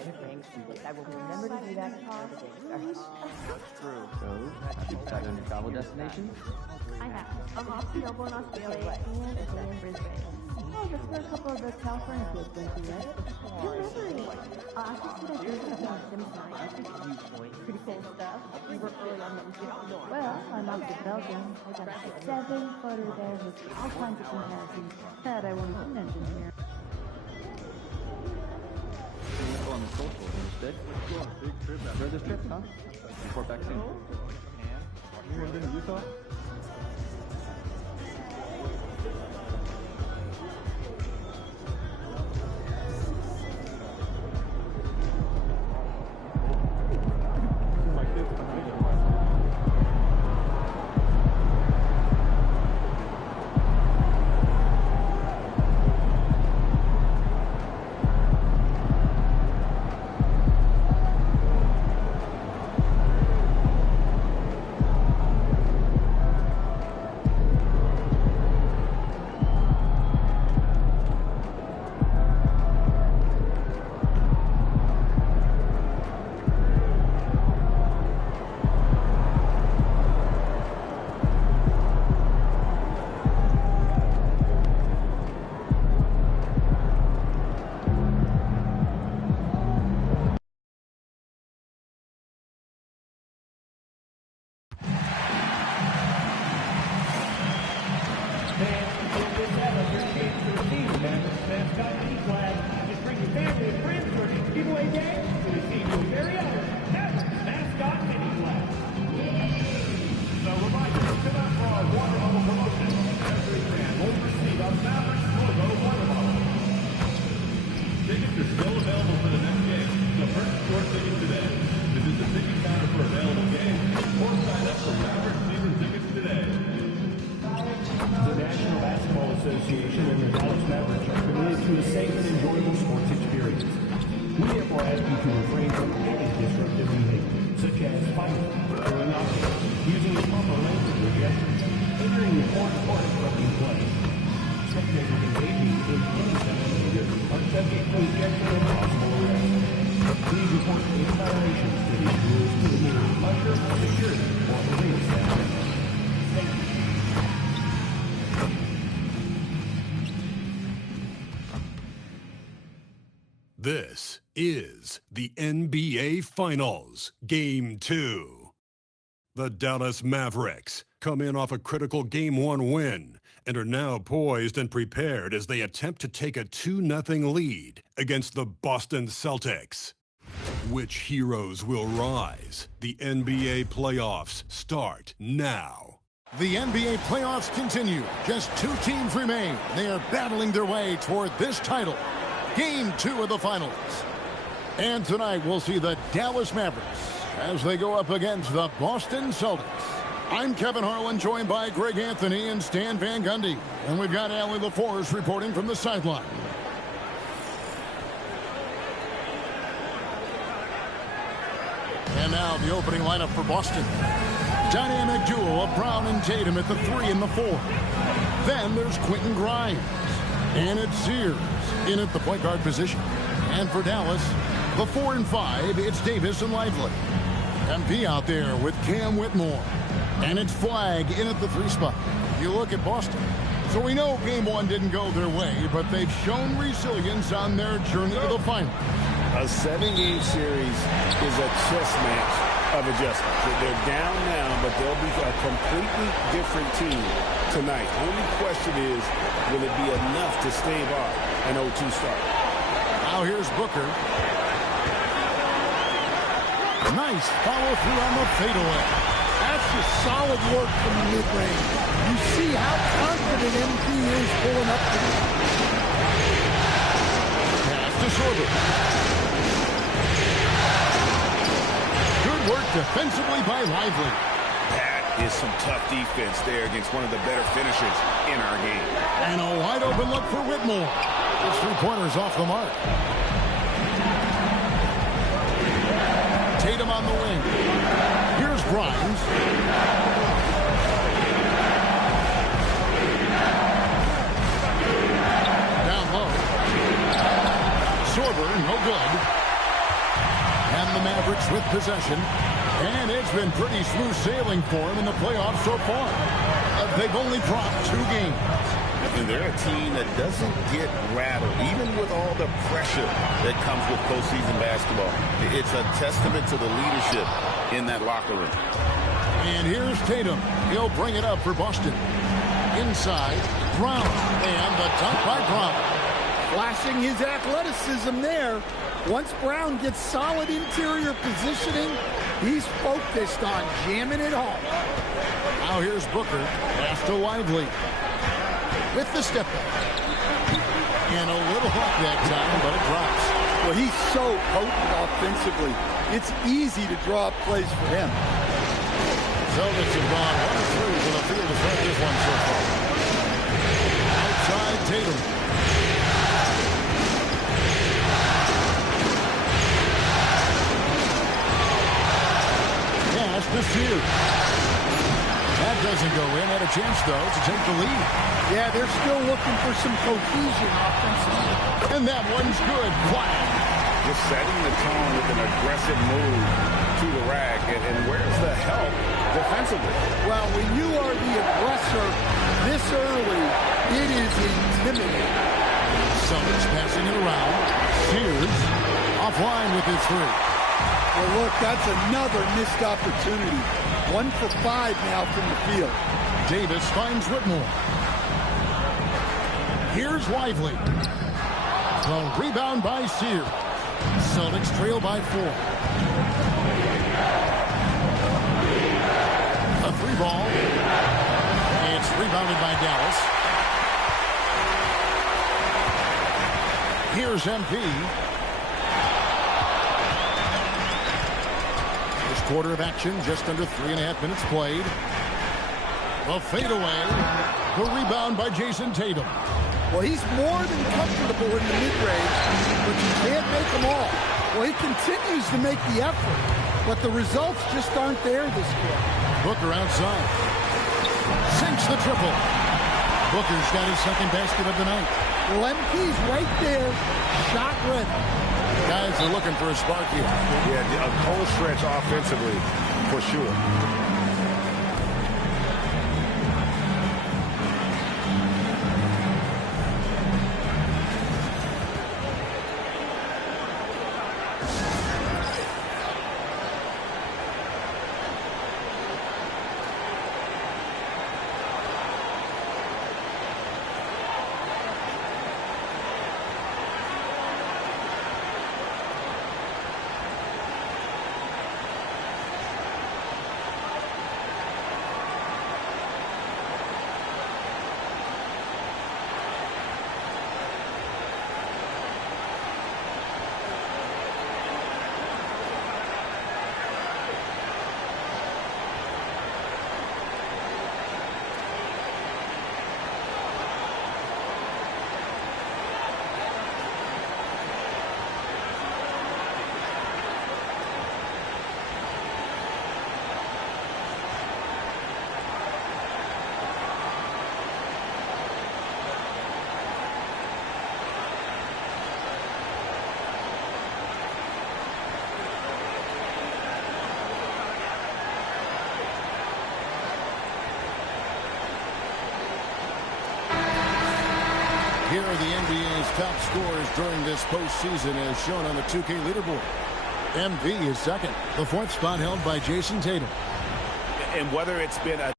I will remember to do that before the game starts. That's true. So, have you decided on your travel destinations? I have. A hop to Melbourne in Australia and a stay in Brisbane. Oh, that's where a couple of the California kids went to, right? Good memory. I just did a visit on Sim Science. Pretty cool stuff. We were early on them too. Well, I'm off to Belgium. I got 7 photos there with all kinds of comparisons that I won't even mention here. Info on the socials, understood? Cool. Big trip. Further trip, huh? Report back soon. Anyone been to Utah? Association and the Dallas Mavericks are committed to a safe and enjoyable sports experience. We therefore ask you to refrain from any disruptive behavior, such as fighting, throwing objects, using improper language or gestures, hindering the court or interrupting play. Spectators engaging in any such behavior are subject to ejection and possible arrest. Please report any violations to these rules to the nearest usher, security, or arena staff. Thank you. This is the NBA Finals, Game 2. The Dallas Mavericks come in off a critical Game 1 win and are now poised and prepared as they attempt to take a 2-0 lead against the Boston Celtics. Which heroes will rise? The NBA playoffs start now. The NBA playoffs continue. Just 2 teams remain. They are battling their way toward this title. Game 2 of the finals. And tonight we'll see the Dallas Mavericks as they go up against the Boston Celtics. I'm Kevin Harlan, joined by Greg Anthony and Stan Van Gundy. And we've got Allie LaForce reporting from the sideline. And now the opening lineup for Boston. Dynamic duo of Brown and Tatum at the 3 and the 4. Then there's Quentin Grimes. And it's Sears in at the point guard position. And for Dallas, the 4 and 5, it's Davis and Lively. MP out there with Cam Whitmore. And it's Flagg in at the 3 spot. You look at Boston. So we know Game 1 didn't go their way, but they've shown resilience on their journey to the final. A 7-game series is a chess match of adjustments. They're down now, but they'll be a completely different team tonight. Only question is, will it be enough to stave off an 0-2 start? Now here's Booker. Nice follow through on the fadeaway. That's just solid work from the mid-range. You see how confident MP is pulling up to the pass to Sorber. Good work defensively by Lively. That is some tough defense there against one of the better finishers in our game. And a wide open look for Whitmore. His 3-pointers off the mark. Tatum on the wing. Here's Grimes. Down low. Sorber, no good. Celtics with possession. And it's been pretty smooth sailing for them in the playoffs so far. They've only dropped 2 games. And they're a team that doesn't get rattled, even with all the pressure that comes with postseason basketball. It's a testament to the leadership in that locker room. And here's Tatum. He'll bring it up for Boston. Inside, Brown. And the dunk by Brown. Flashing his athleticism there. Once Brown gets solid interior positioning, he's focused on jamming it home. Now here's Booker. Pass to Lively. With the step back. And a little hot that time, but it drops. Well, he's so potent offensively. It's easy to draw up plays for him. Celtics have gone 1-3 from the field to start this one so far. Outside Tatum. Pass to Sears. That doesn't go in. Had a chance, though, to take the lead. Yeah, they're still looking for some cohesion offensively. And that one's good. Quiet. Just setting the tone with an aggressive move to the rack. And where's the help defensively? Well, when you are the aggressor this early, it is intimidating. Celtics passing it around. Sears offline with his 3. Well, look, that's another missed opportunity. 1 for 5 now from the field. Davis finds Whitmore. Here's Lively. The rebound by Sears. Celtics trail by 4. A 3 ball. It's rebounded by Dallas. Here's MP. First quarter of action, just under 3.5 minutes played. A fadeaway. The rebound by Jason Tatum. Well, he's more than comfortable in the mid-range, but you can't make them all. Well, he continues to make the effort, but the results just aren't there this year. Booker outside. Sinks the triple. Booker's got his second basket of the night. Well, MP's right there, shot ready. Guys are looking for a spark here. Yeah, a cold stretch offensively, for sure. Here are the NBA's top scorers during this postseason as shown on the 2K leaderboard. MV is second. The 4th spot held by Jason Tatum. And whether it's been a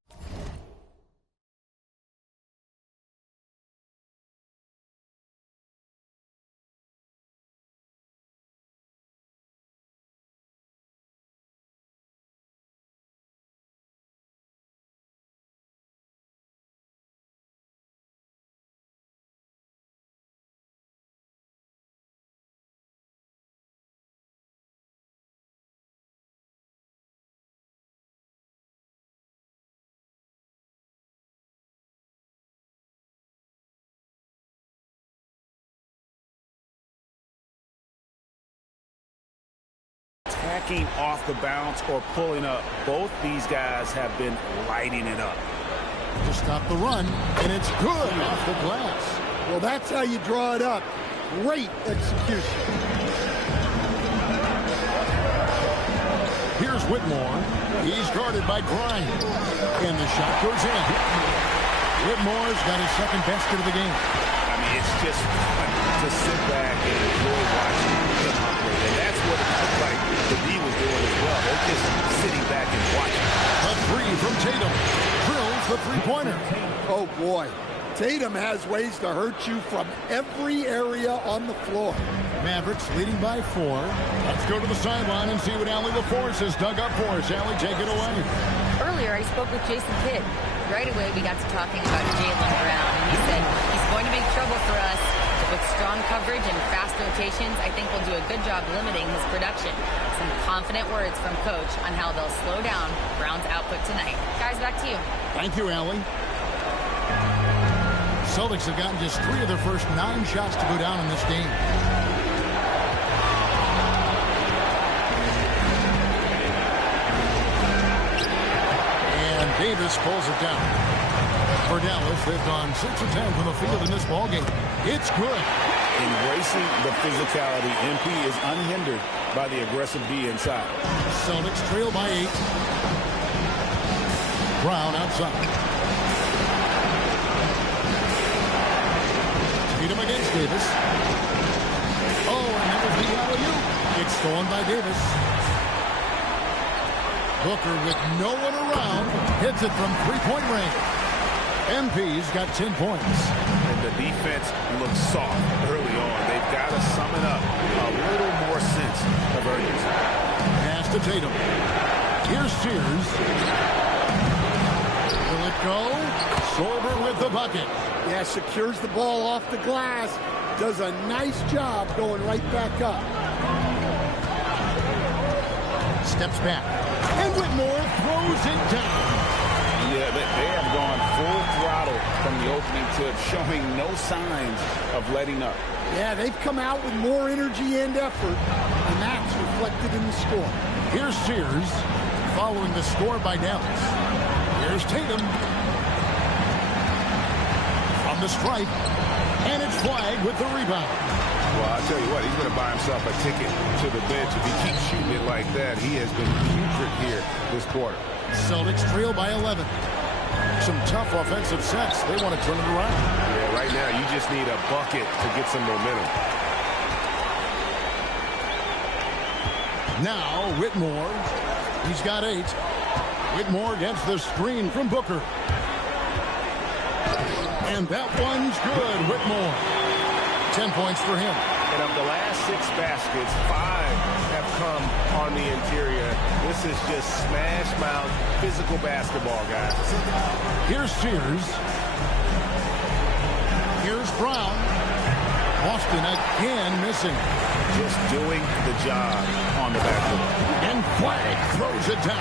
attacking off the bounce or pulling up, both these guys have been lighting it up. To stop the run, and it's good off the glass. Well, that's how you draw it up. Great execution. Whitmore. He's guarded by Grimes. And the shot goes in. Whitmore's got his second basket of the game. I mean, it's just fun to sit back and enjoy watching him operate. And that's what it looked like the D was doing as well. They're just sitting back and watching. A three from Tatum. Drills the three-pointer. Oh, boy. Tatum has ways to hurt you from every area on the floor. Mavericks leading by 4. Let's go to the sideline and see what Allie LaForce has dug up for us. Allie, take it away. Earlier, I spoke with Jason Kidd. Right away, we got to talking about Jaylen Brown, and he said he's going to make trouble for us. With strong coverage and fast rotations, I think we'll do a good job limiting his production. Some confident words from Coach on how they'll slow down Brown's output tonight. Guys, back to you. Thank you, Allie. Celtics have gotten just 3 of their first 9 shots to go down in this game. And Davis pulls it down. For Dallas, they've gone 6 of 10 from the field in this ballgame. It's good. Embracing the physicality, MP is unhindered by the aggressive D inside. Celtics trail by 8. Brown outside. Tatum against Davis. Oh, and that was the alley-oop. It's stolen by Davis. Booker with no one around hits it from three-point range. MP's got 10 points. And the defense looks soft early on. They've got to summon up a little more sense of urgency. Pass to Tatum. Here's Sears. Will it go? Sorber with the bucket. Yeah, secures the ball off the glass. Does a nice job going right back up. Steps back. And Whitmore throws it down. Yeah, they have gone full throttle from the opening tip, showing no signs of letting up. Yeah, they've come out with more energy and effort, and that's reflected in the score. Here's Sears, following the score by Dallas. Here's Tatum. From the stripe, and it's flagged with the rebound. Well, I'll tell you what, he's going to buy himself a ticket to the bench. If he keeps shooting it like that, he has been putrid here this quarter. Celtics trail by 11. Some tough offensive sets. They want to turn it around. Yeah, right now you just need a bucket to get some momentum. Now Whitmore. He's got 8. Whitmore gets the screen from Booker. And that one's good, Whitmore. 10 points for him. And of the last 6 baskets, 5 have come on the interior. This is just smash mouth physical basketball, guys. Here's Sears. Here's Brown. Boston again missing. Just doing the job on the backcourt. And Flag throws it down.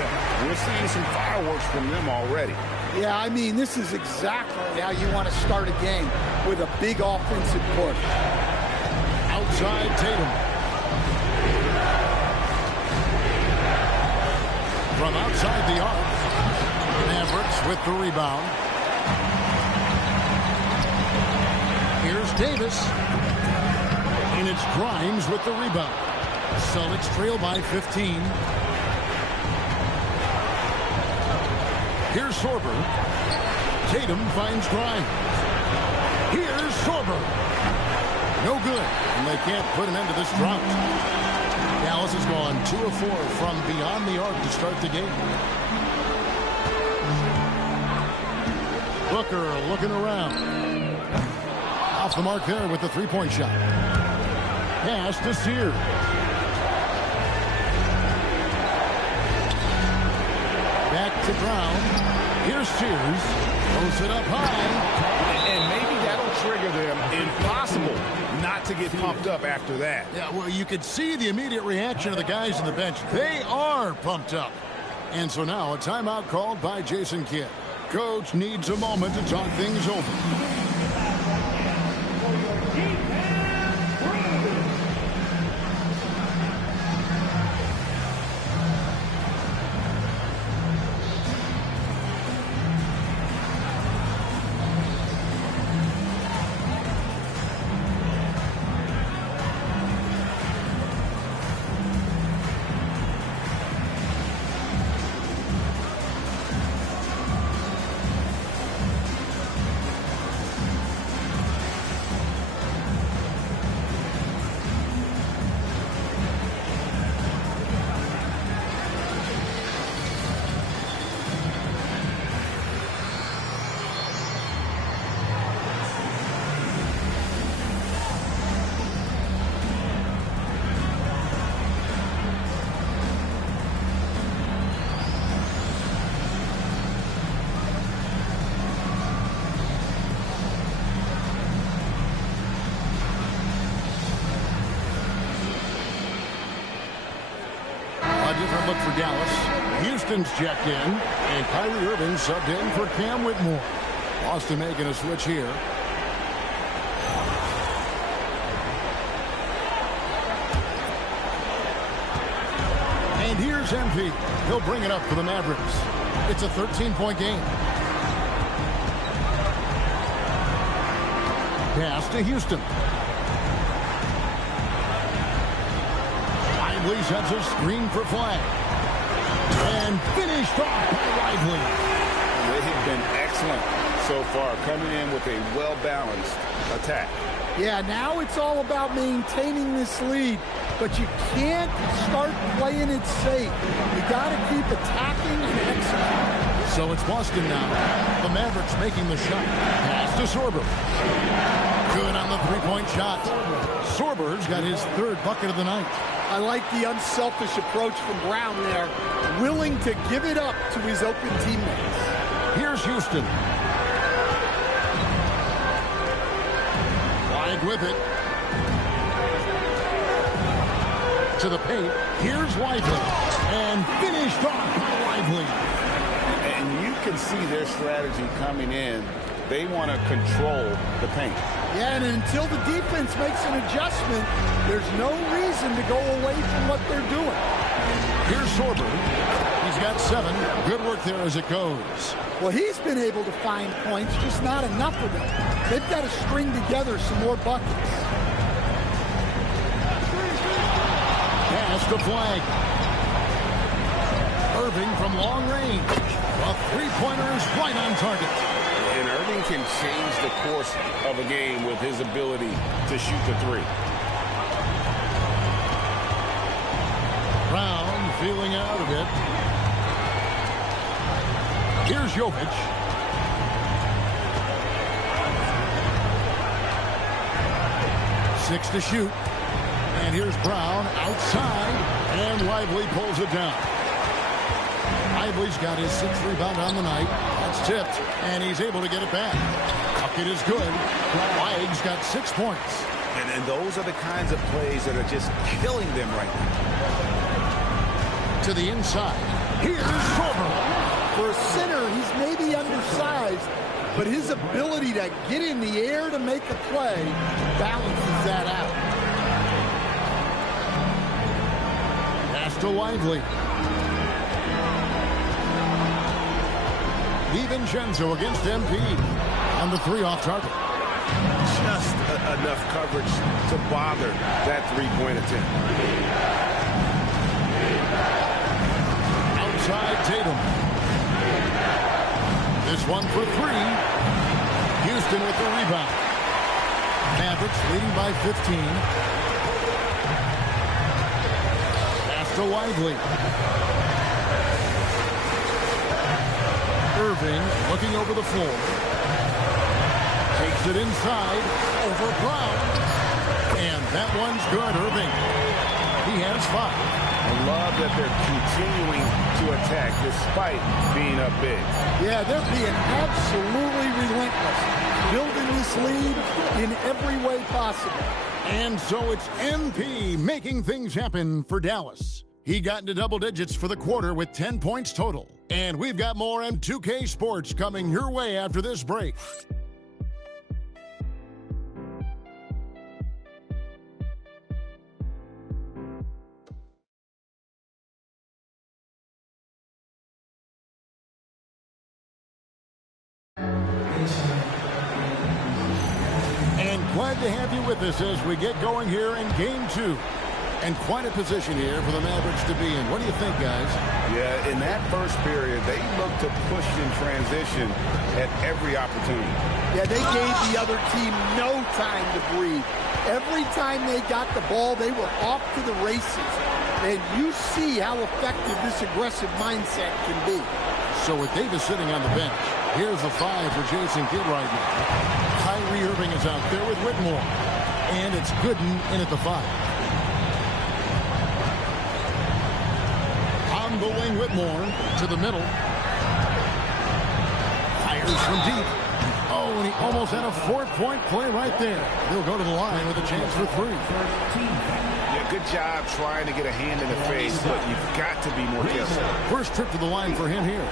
Yeah, we're seeing some fireworks from them already. Yeah, I mean, this is exactly how you want to start a game, with a big offensive push. Outside Tatum. From outside the arc. Mavericks with the rebound. Here's Davis. And it's Grimes with the rebound. Celtics trail by 15. Here's Sorber. Tatum finds Grimes. Here's Sorber. No good. And they can't put an end to this drought. Dallas has gone 2 of 4 from beyond the arc to start the game. Booker looking around. Off the mark there with the three-point shot. Pass to Sears. Back to Brown. Here's Sears. Throws it up high. And maybe that'll trigger them. Impossible not to get pumped up after that. Yeah, well, you could see the immediate reaction of the guys on the bench. They are pumped up. And so now a timeout called by Jason Kidd. Coach needs a moment to talk things over. look for Dallas. Houston's checked in, and Kyrie Irving subbed in for Cam Whitmore. Boston making a switch here. And here's MP. He'll bring it up for the Mavericks. It's a 13-point game. Pass to Houston. Lively sets a screen for Flag. And finished off by Lively. They have been excellent so far, coming in with a well-balanced attack. Yeah, now it's all about maintaining this lead, but you can't start playing it safe. You got to keep attacking and executing. So it's Boston now. The Mavericks making the shot. Pass to Sorber. Good on the three-point shot. Sorber's got his third bucket of the night. I like the unselfish approach from Brown there, willing to give it up to his open teammates. Here's Houston. Wide with it. To the paint. Here's Lively. And finished off by Lively. And you can see their strategy coming in. They want to control the paint. Yeah, and until the defense makes an adjustment, there's no reason to go away from what they're doing. Here's Sorber. He's got 7. Good work there as it goes. Well, he's been able to find points, just not enough of them. They've got to string together some more buckets. Pass to Flag. Irving from long range. A three-pointer is right on target. And Irving can change the course of a game with his ability to shoot the three. Brown feeling out a bit. Here's Jovic. Six to shoot. And here's Brown outside. And Lively pulls it down. Lively's got his 6th rebound on the night. That's tipped, and he's able to get it back. Bucket is good. Flag's got 6 points. And those are the kinds of plays that are just killing them right now. To the inside. Here's Sorber. For a center, he's maybe undersized, but his ability to get in the air to make a play balances that out. Pass to Lively. DiVincenzo against MP. On the 3 off target. Just enough coverage to bother that three-point attempt. Outside Tatum. This one for 3. Houston with the rebound. Mavericks leading by 15. Pass to Lively. Irving looking over the floor. Takes it inside over Brown. And that one's good, Irving. He has 5. I love that they're continuing to attack despite being up big. Yeah, they're being absolutely relentless. Building this lead in every way possible. And so it's MP making things happen for Dallas. He got into double digits for the quarter with 10 points total. And we've got more M2K Sports coming your way after this break. And glad to have you with us as we get going here in Game 2. And quite a position here for the Mavericks to be in. What do you think, guys? Yeah, in that first period, they looked to push in transition at every opportunity. Yeah, they gave the other team no time to breathe. Every time they got the ball, they were off to the races. And you see how effective this aggressive mindset can be. So with Davis sitting on the bench, here's the 5 for Jason Kidd right now. Kyrie Irving is out there with Whitmore. And it's Gooden in at the 5. On the wing, Whitmore to the middle. Fires from deep. Oh, and he almost had a 4-point play right there. He'll go to the line with a chance for 3. Yeah, good job trying to get a hand in the face, but you've got to be more careful. First trip to the line for him here.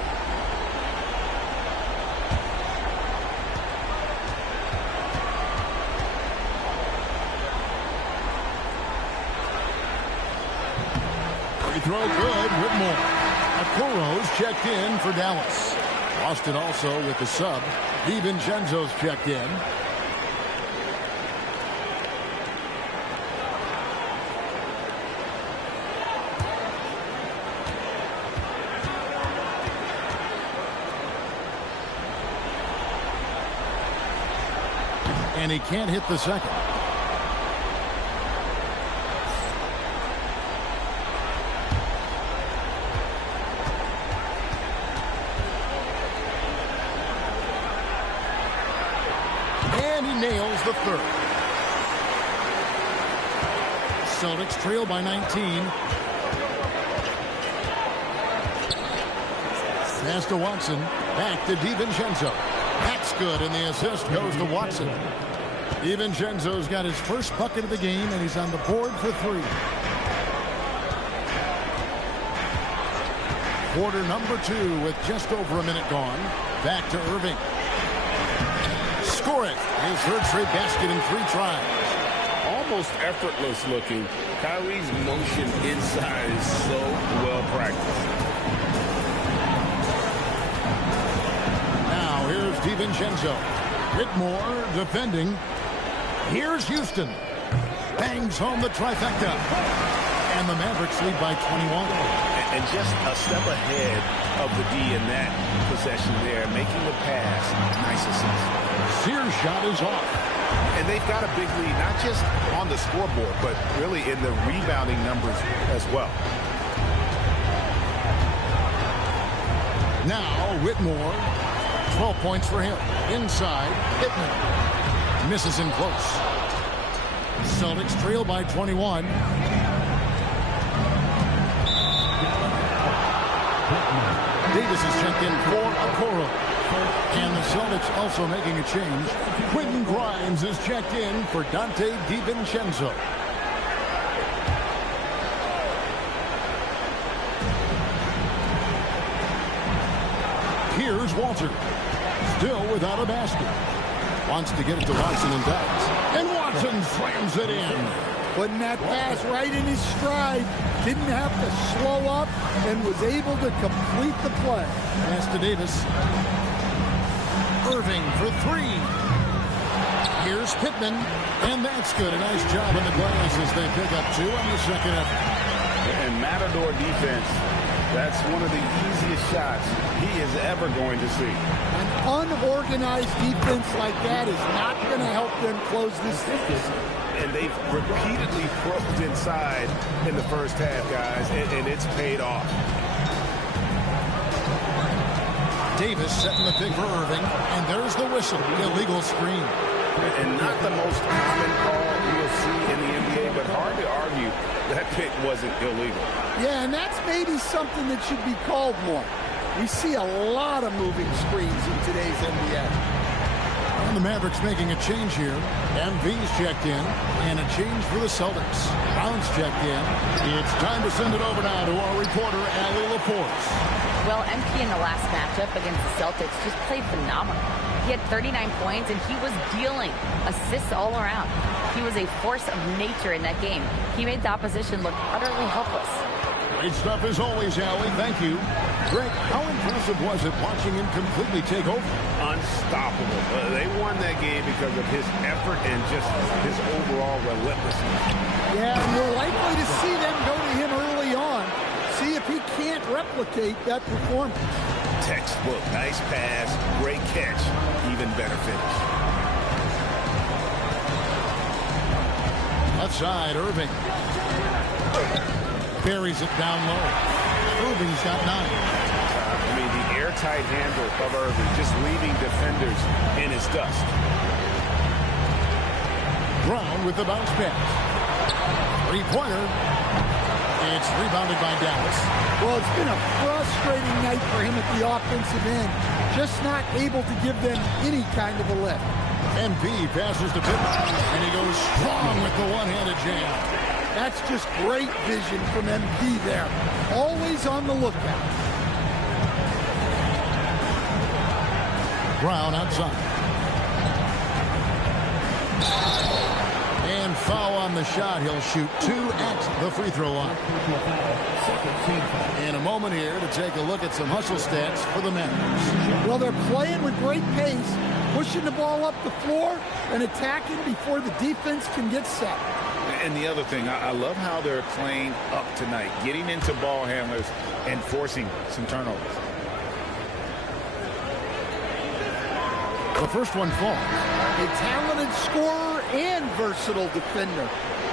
Free throw good. Whitmore. Okoro's checked in for Dallas. Boston also with the sub. DiVincenzo's checked in. And he can't hit the second. And he nails the third. Celtics trail by 19. Pass to Watson. Back to DiVincenzo. That's good, and the assist goes to Watson. DiVincenzo's got his first bucket of the game, and he's on the board for 3. Quarter number 2 with just over a minute gone. Back to Irving. Score it. His third straight basket in 3 tries. Almost effortless looking. Kyrie's motion inside is so well practiced. Now here's DiVincenzo. Whitmore defending. Here's Houston. Bangs home the trifecta. And the Mavericks lead by 21. And just a step ahead of the D in that possession there, making the pass. Nice assist. Sears' shot is off. And they've got a big lead, not just on the scoreboard, but really in the rebounding numbers as well. Now Whitmore. 12 points for him. Inside, Pittman. Misses him close. Celtics trail by 21. Davis is checked in for Okoro. And the Celtics also making a change. Quentin Grimes is checked in for Dante DiVincenzo. Here's Walter. Still without a basket. Wants to get it to Watson and does. And Watson slams it in. Putting that pass right in his stride. Didn't have to slow up and was able to complete the play. Pass to Davis. Irving for 3. Here's Pittman. And that's good. A nice job on the glass as they pick up 2 on the second effort. And Matador defense, that's one of the easiest shots he is ever going to see. An unorganized defense like that is not going to help them close this deficit. And they've repeatedly probed inside in the first half, guys, and it's paid off. Davis setting the pick for Irving, and there's the whistle. Illegal screen. And not the most common call we'll see in the NBA, but hard to argue that pick wasn't illegal. Yeah, and that's maybe something that should be called more. We see a lot of moving screens in today's NBA. And the Mavericks making a change here. MV's checked in, and a change for the Celtics. Brown's checked in. It's time to send it over now to our reporter, Allie Laporte. Well, MP in the last matchup against the Celtics just played phenomenal. He had 39 points, and he was dealing assists all around. He was a force of nature in that game. He made the opposition look utterly helpless. Great stuff as always, Allie. Thank you. Greg, how impressive was it watching him completely take over? Unstoppable. They won that game because of his effort and just his overall relentlessness. Yeah, and we're likely to see them go to him early on. See if he can't replicate that performance. Textbook. Nice pass. Great catch. Even better finish. Left side, Irving. Buries it down low. Irving's got 9. I mean, the airtight handle of Irving, just leaving defenders in his dust. Brown with the bounce pass. 3-pointer. It's rebounded by Dallas. Well, it's been a frustrating night for him at the offensive end. Just not able to give them any kind of a lift. MP passes to Pippen, and he goes strong with the one-handed jam. That's just great vision from MP there. Always on the lookout. Brown outside. And foul on the shot. He'll shoot 2 at the free throw line. In a moment here to take a look at some hustle stats for the Mavericks. Well, they're playing with great pace, pushing the ball up the floor and attacking before the defense can get set. And the other thing, I love how they're playing up tonight, getting into ball handlers and forcing some turnovers. The first one falls. A talented scorer and versatile defender.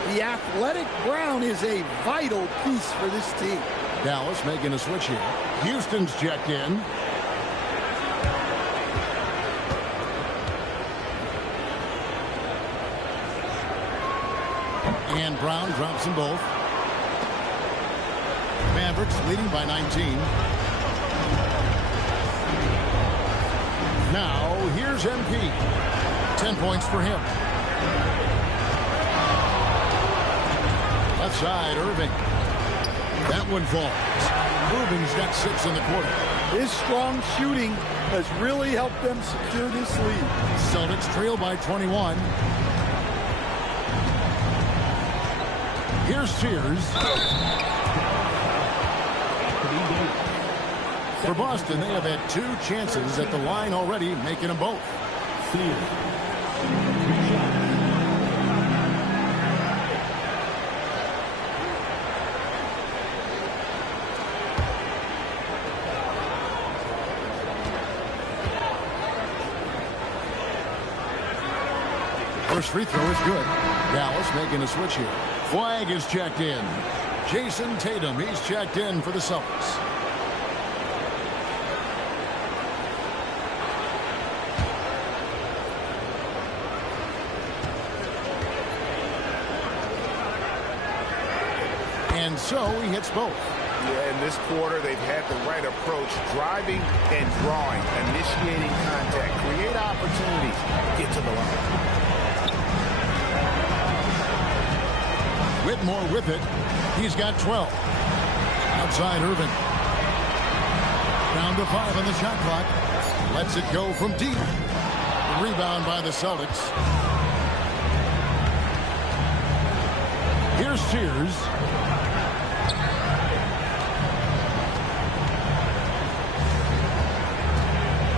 The athletic Brown is a vital piece for this team. Dallas making a switch here. Houston's checked in. And Brown drops them both. Mavericks leading by 19. Now, here's MP. 10 points for him. Left side, Irving. That one falls. Irving's got 6 in the quarter. His strong shooting has really helped them secure this lead. Celtics trail by 21. Here's Sears. For Boston, they have had 2 chances at the line already, making them both. First free throw is good. Dallas making a switch here. Flag is checked in. Jason Tatum, he's checked in for the Celtics. And so he hits both. Yeah, in this quarter, they've had the right approach, driving and drawing, initiating contact, create opportunities, get to the line. Whitmore with it. He's got 12. Outside Irving. Down to 5 on the shot clock. Lets it go from deep. The rebound by the Celtics. Here's Sears.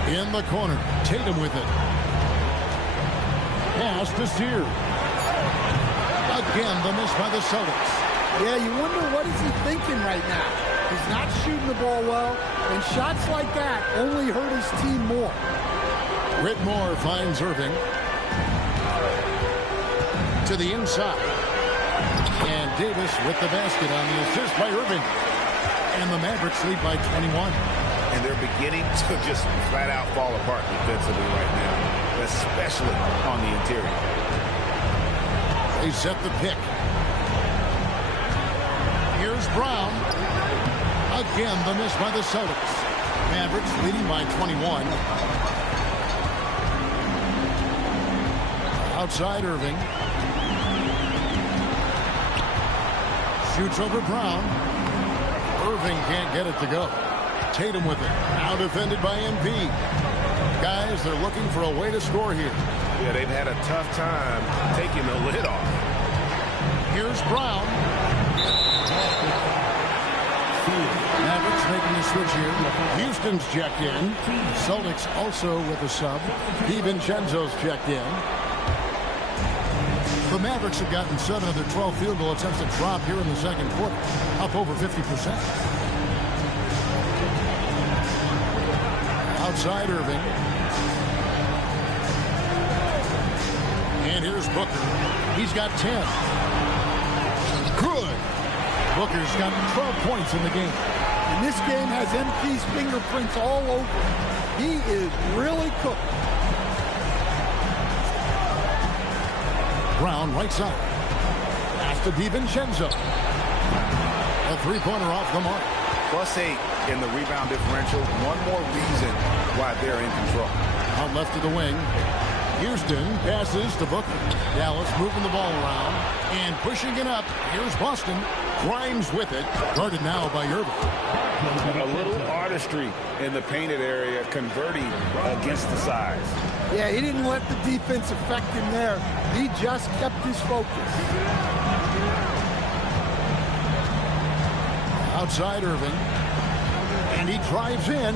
In the corner. Tatum with it. Pass to Sears. Again, the miss by the Celtics. Yeah, you wonder what is he thinking right now. He's not shooting the ball well, and shots like that only hurt his team more. Whitmore finds Irving. To the inside. And Davis with the basket on the assist by Irving. And the Mavericks lead by 21. And they're beginning to just flat out fall apart defensively right now, especially on the interior. They set the pick. Here's Brown. Again, the miss by the Celtics. Mavericks leading by 21. Outside Irving. Shoots over Brown. Irving can't get it to go. Tatum with it. Now defended by MP. Guys, they're looking for a way to score here. Yeah, they've had a tough time taking the lid off. Here's Brown. Mavericks making a switch here. Houston's checked in. Celtics also with a sub. DiVincenzo's checked in. The Mavericks have gotten 7 of their 12 field goal attempts to drop here in the second quarter. Up over 50%. Outside Irving. And here's Booker. He's got 10. Good. Booker's got 12 points in the game. And this game has MP's fingerprints all over it. He is really cooking. Brown right side. Pass to DiVincenzo. three-pointer off the mark. +8 in the rebound differential. One more reason why they're in control. Out left to the wing. Houston passes to Booker. Dallas moving the ball around and pushing it up. Here's Boston. Grimes with it. Guarded now by Irving. A little artistry in the painted area, converting against the size. Yeah, he didn't let the defense affect him there. He just kept his focus. Outside Irving. And he drives in.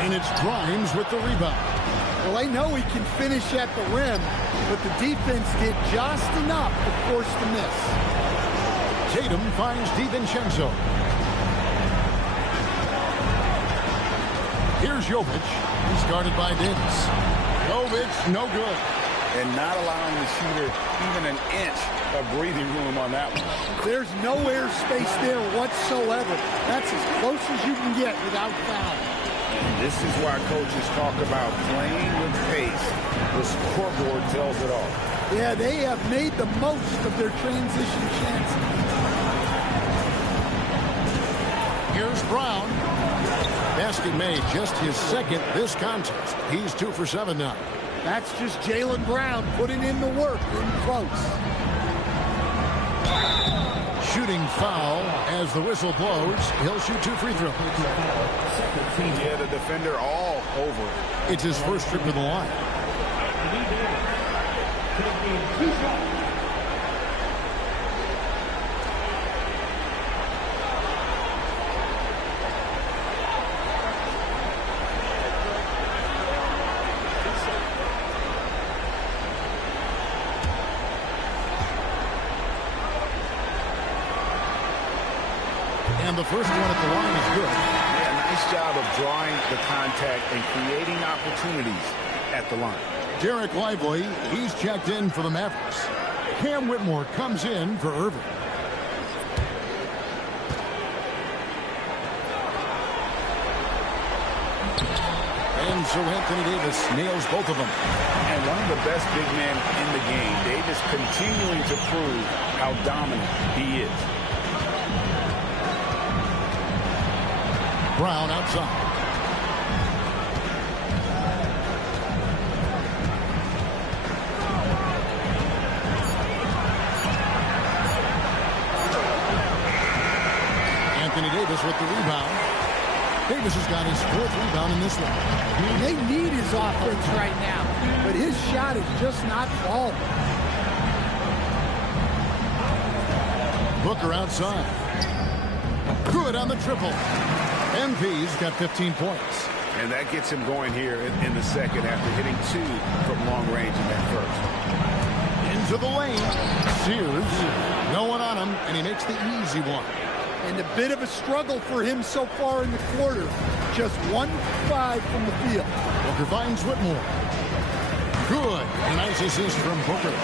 And it's Grimes with the rebound. Well, they know he can finish at the rim, but the defense did just enough to force the miss. Tatum finds DiVincenzo. Here's Jovic. He's guarded by Davis. Jovic, no good. And not allowing the shooter even an inch of breathing room on that one. There's no airspace there whatsoever. That's as close as you can get without foul. And this is why coaches talk about playing with pace. The scoreboard tells it all. Yeah, they have made the most of their transition chances. Here's Brown. Basket made, just his second this contest. He's 2 for 7 now. That's just Jaylen Brown putting in the work in close. Shooting foul as the whistle blows. He'll shoot 2 free throws. Yeah, the defender all over. It's his first trip to the line. And the first one at the line is good. Yeah, nice job of drawing the contact and creating opportunities at the line. Derek Lively, he's checked in for the Mavericks. Cam Whitmore comes in for Irving. And so Anthony Davis nails both of them. And one of the best big men in the game. Davis continuing to prove how dominant he is. Brown outside. Anthony Davis with the rebound. Davis has got his 4th rebound in this one. They need his offense right now, but his shot is just not falling. Booker outside. Good on the triple. MP's got 15 points. And that gets him going here in the second after hitting 2 from long range in that first. Into the lane. Sears. No one on him, and he makes the easy one. And a bit of a struggle for him so far in the quarter. Just 1-5 from the field. Booker finds Whitmore. Good. A nice assist from Booker.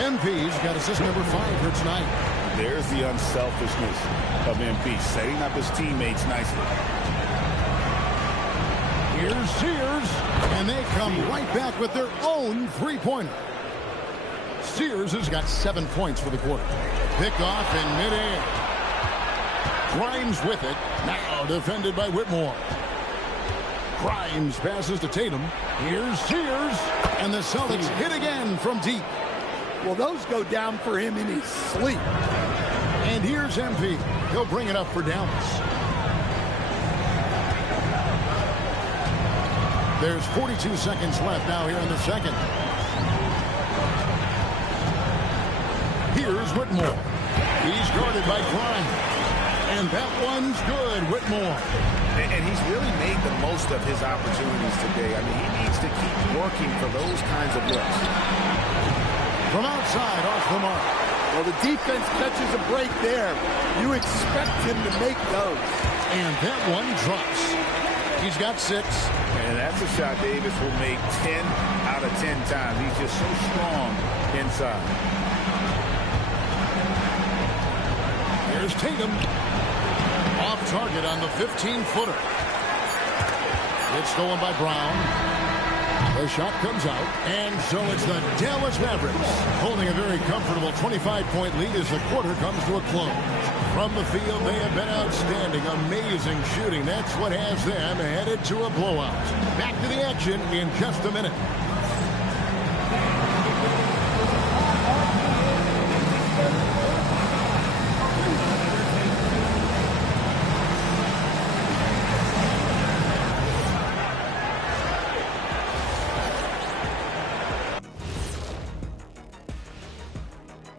MP's got assist number 5 for tonight. There's the unselfishness of MP, setting up his teammates nicely. Here's Sears, and they come right back with their own three-pointer. Sears has got 7 points for the quarter. Pick off in midair. Grimes with it, now defended by Whitmore. Grimes passes to Tatum. Here's Sears, and the Celtics hit again from deep. Well, those go down for him in his sleep. And here's MP. He'll bring it up for Dallas. There's 42 seconds left now here in the second. Here's Whitmore. He's guarded by Grimes. And that one's good, Whitmore. And he's really made the most of his opportunities today. I mean, he needs to keep working for those kinds of looks. From outside, off the mark. Well, the defense catches a break there. You expect him to make those. And that one drops. He's got 6. And that's a shot Davis will make 10 out of 10 times. He's just so strong inside. Here's Tatum. Off target on the 15-footer. It's stolen by Brown. The shot comes out, and so it's the Dallas Mavericks holding a very comfortable 25-point lead as the quarter comes to a close. From the field, they have been outstanding, amazing shooting. That's what has them headed to a blowout. Back to the action in just a minute.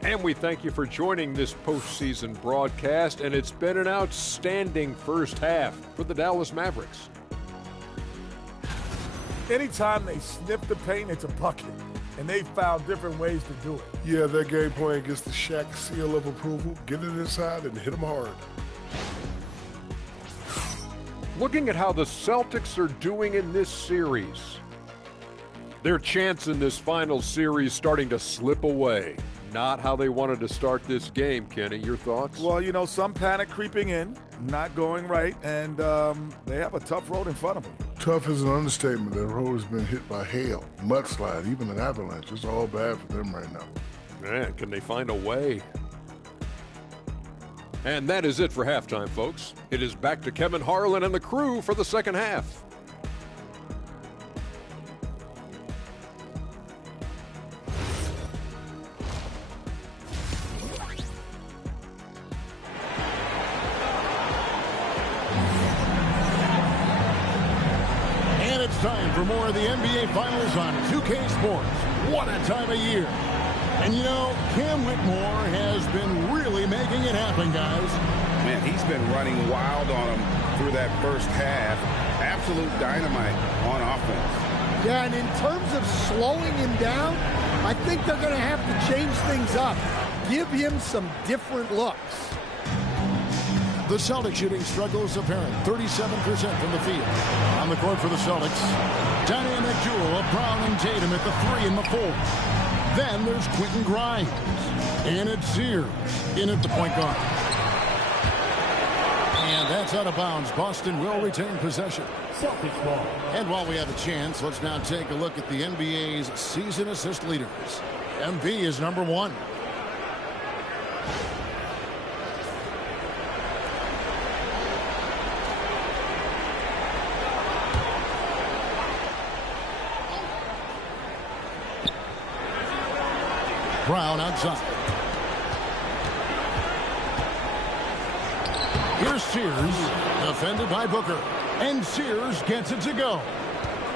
And we thank you for joining this postseason broadcast, and it's been an outstanding first half for the Dallas Mavericks. Anytime they sniff the paint, it's a bucket, and they've found different ways to do it. Yeah, their game plan gets the Shaq seal of approval. Get it inside and hit them hard. Looking at how the Celtics are doing in this series, their chance in this final series starting to slip away. Not how they wanted to start this game, Kenny. Your thoughts? Well, you know, some panic creeping in, not going right, and they have a tough road in front of them. Tough is an understatement. Their road has been hit by hail, mudslide, even an avalanche. It's all bad for them right now. Man, can they find a way? And that is it for halftime, folks. It is back to Kevin Harlan and the crew for the second half. Time for more of the NBA Finals on 2K Sports. What a time of year. And you know, Cam Whitmore has been really making it happen, guys. Man, he's been running wild on him through that first half. Absolute dynamite on offense. Yeah, and in terms of slowing him down, I think they're going to have to change things up. Give him some different looks. The Celtics shooting struggles apparent. 37% from the field. On the court for the Celtics, dynamic duo of Brown and Tatum at the 3 and the 4. Then there's Quentin Grimes. And it's Sears in at the point guard. And that's out of bounds. Boston will retain possession. Celtics ball. And while we have a chance, let's now take a look at the NBA's season assist leaders. MV is number 1. Brown outside. Here's Sears, defended by Booker. And Sears gets it to go.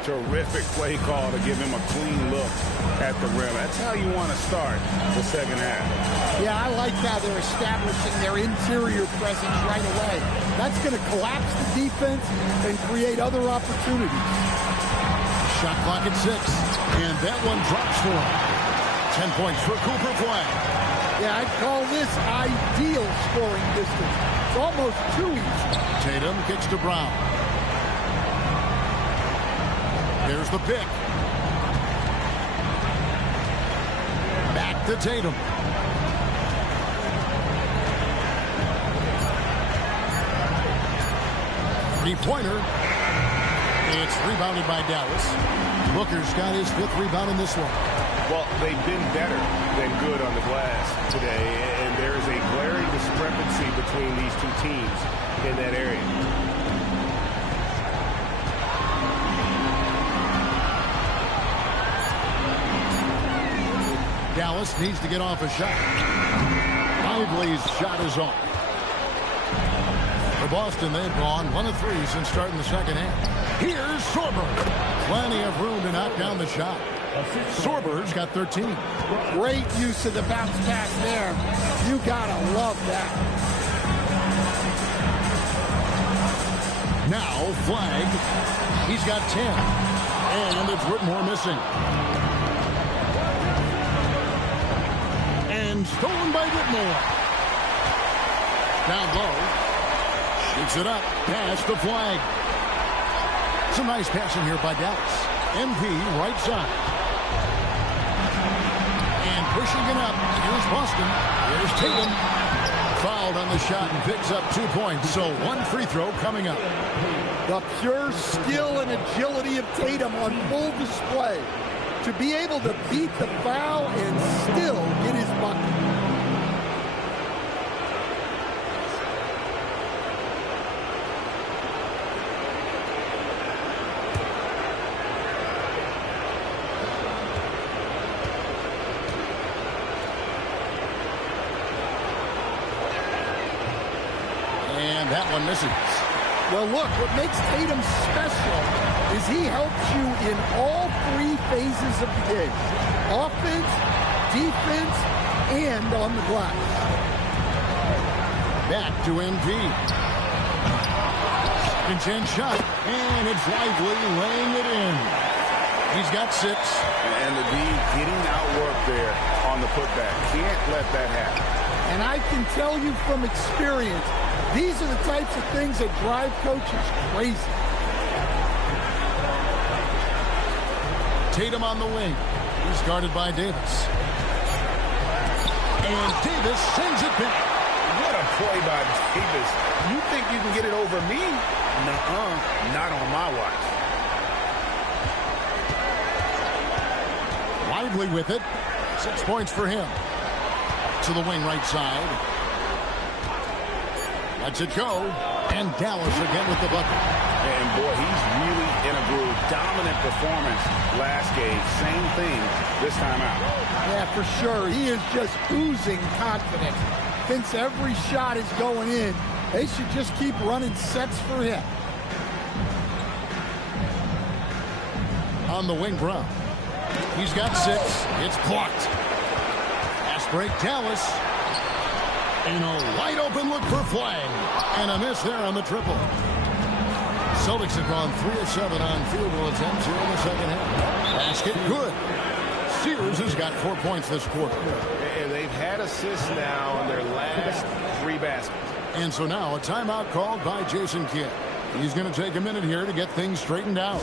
Terrific play call to give him a clean look at the rim. That's how you want to start the second half. Yeah, I like how they're establishing their interior presence right away. That's going to collapse the defense and create other opportunities. Shot clock at 6. And that one drops for him. 10 points for Cooper Flag. Yeah, I'd call this ideal scoring distance. It's almost 2 each. Tatum kicks to Brown. There's the pick. Back to Tatum. Three-pointer. It's rebounded by Dallas. Booker's got his 5th rebound in this one. Well, they've been better than good on the glass today, and there is a glaring discrepancy between these two teams in that area. Dallas needs to get off a shot. Lively's shot is off. For Boston, they've gone 1 of 3 since starting the second half. Here's Sorber. Plenty of room to knock down the shot. Sorber's got 13. Great use of the bounce pass there. You gotta love that. Now Flag. He's got 10. And it's Whitmore missing. And stolen by Whitmore. Down low. Shoots it up. Pass the Flag. Some nice passing here by Dallas. MV right side. And pushing it up. Here's Boston. Here's Tatum. Fouled on the shot and picks up 2 points. So 1 free throw coming up. The pure skill and agility of Tatum on full display to be able to beat the foul and still get his bucket. And that one misses. Well, look, what makes Tatum special is he helps you in all three phases of the game. Offense, defense, and on the glass. Back to MP. Second chance shot, and it's Lively laying it in. He's got 6. And the D getting outworked there on the putback. Can't let that happen. And I can tell you from experience, these are the types of things that drive coaches crazy. Tatum on the wing. He's guarded by Davis. And Davis sends it back. What a play by Davis. You think you can get it over me? Nuh-uh. Not on my watch. Lively with it. 6 points for him. To the wing right side. Lets it go. And Dallas again with the bucket. And boy, he's really in a groove. Dominant performance last game. Same thing this time out. Yeah, for sure. He is just oozing confidence. Thinks every shot is going in. They should just keep running sets for him. On the wing, Brown. He's got 6. It's blocked. Pass break, Dallas. And a wide open look for Flag. And a miss there on the triple. Celtics have gone 3 of 7 on field goal attempts here in the second half. Basket good. Sears has got 4 points this quarter. And they've had assists now on their last 3 baskets. And so now a timeout called by Jason Kidd. He's going to take a minute here to get things straightened out.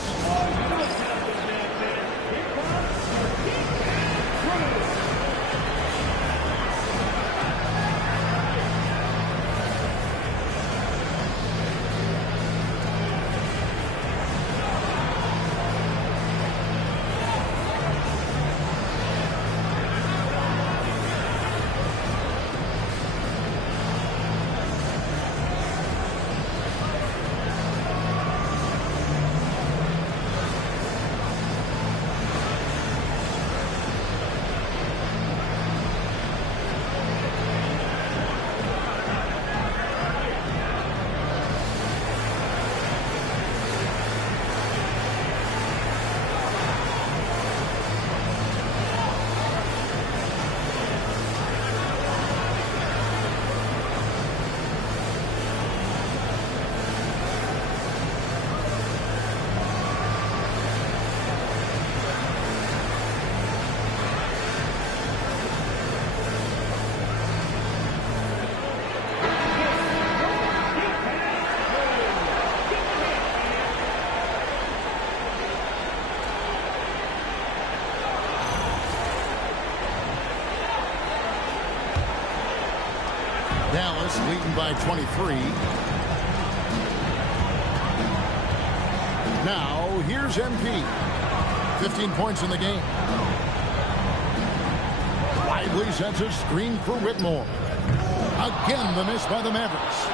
Dallas leading by 23. Now, here's MP. 15 points in the game. Lively sets a screen for Whitmore. Again, the miss by the Mavericks.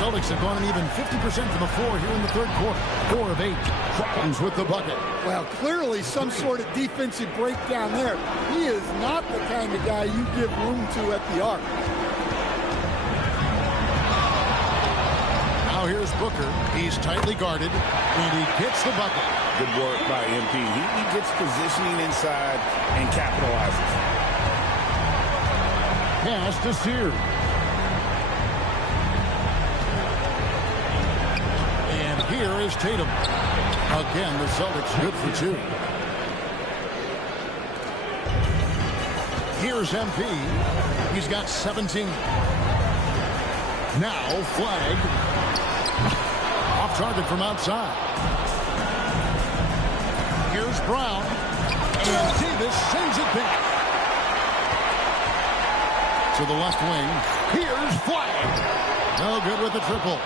Celtics have gone an even 50% from the floor here in the third quarter. 4 of 8. Crowns with the bucket. Well, clearly some sort of defensive breakdown there. He is not the kind of guy you give room to at the arc. Now here's Booker. He's tightly guarded, and he gets the bucket. Good work by MP. He gets positioning inside and capitalizes. Pass to Sears. And here is Tatum. Again, the Celtics good for 2. Here's MP. He's got 17. Now Flag. Off target from outside. Here's Brown. And Davis sends it back. To the left wing. Here's Flag. No good with the triple.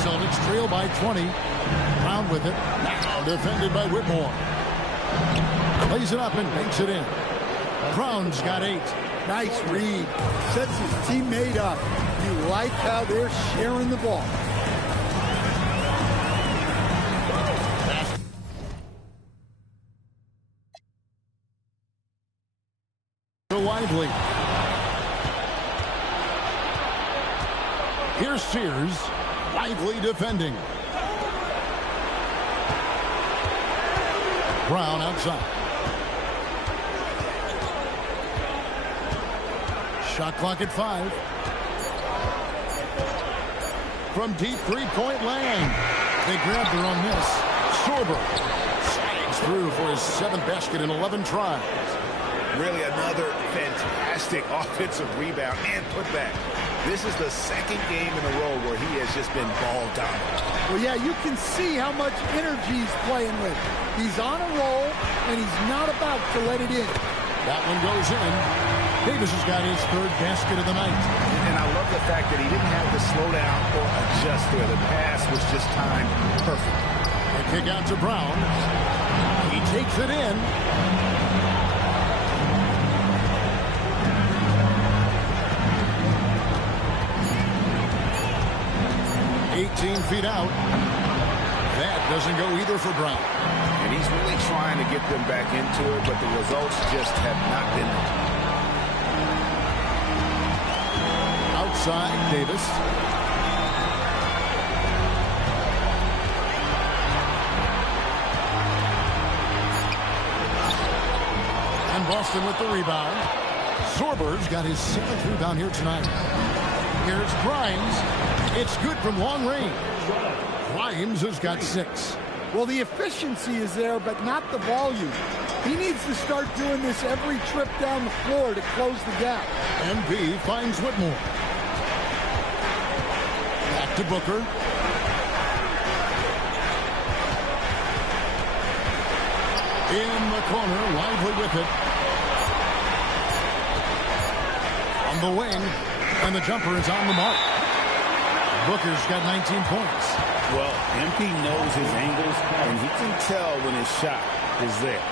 Celtics trail by 20. Brown with it. Now defended by Whitmore. Plays it up and banks it in. Brown's got 8. Nice read. Sets his teammate up. You like how they're sharing the ball. Lively. Here's Sears. Lively defending. Brown outside. Shot clock at 5. From deep three-point land. They grab their own miss. Sorber slides through for his 7th basket in 11 tries. Really another fantastic offensive rebound and putback. This is the 2nd game in a row where he has just been ball dominant. Well, yeah, you can see how much energy he's playing with. He's on a roll, and he's not about to let it in. That one goes in. Davis has got his 3rd basket of the night. And I love the fact that he didn't have to slow down or adjust there. The pass was just timed perfect. A kick out to Brown. He takes it in. 18 feet out. That doesn't go either for Brown. And he's really trying to get them back into it, but the results just have not been there. Outside, Davis. And Boston with the rebound. Sorber's got his 7th rebound here tonight. Here's Grimes. It's good from long range. Grimes has got 6. Well, the efficiency is there, but not the volume. He needs to start doing this every trip down the floor to close the gap. MP finds Whitmore. Back to Booker. In the corner, Lively with it. On the wing, and the jumper is on the mark. Booker's got 19 points. Well, MP knows his angles, and he can tell when his shot is there.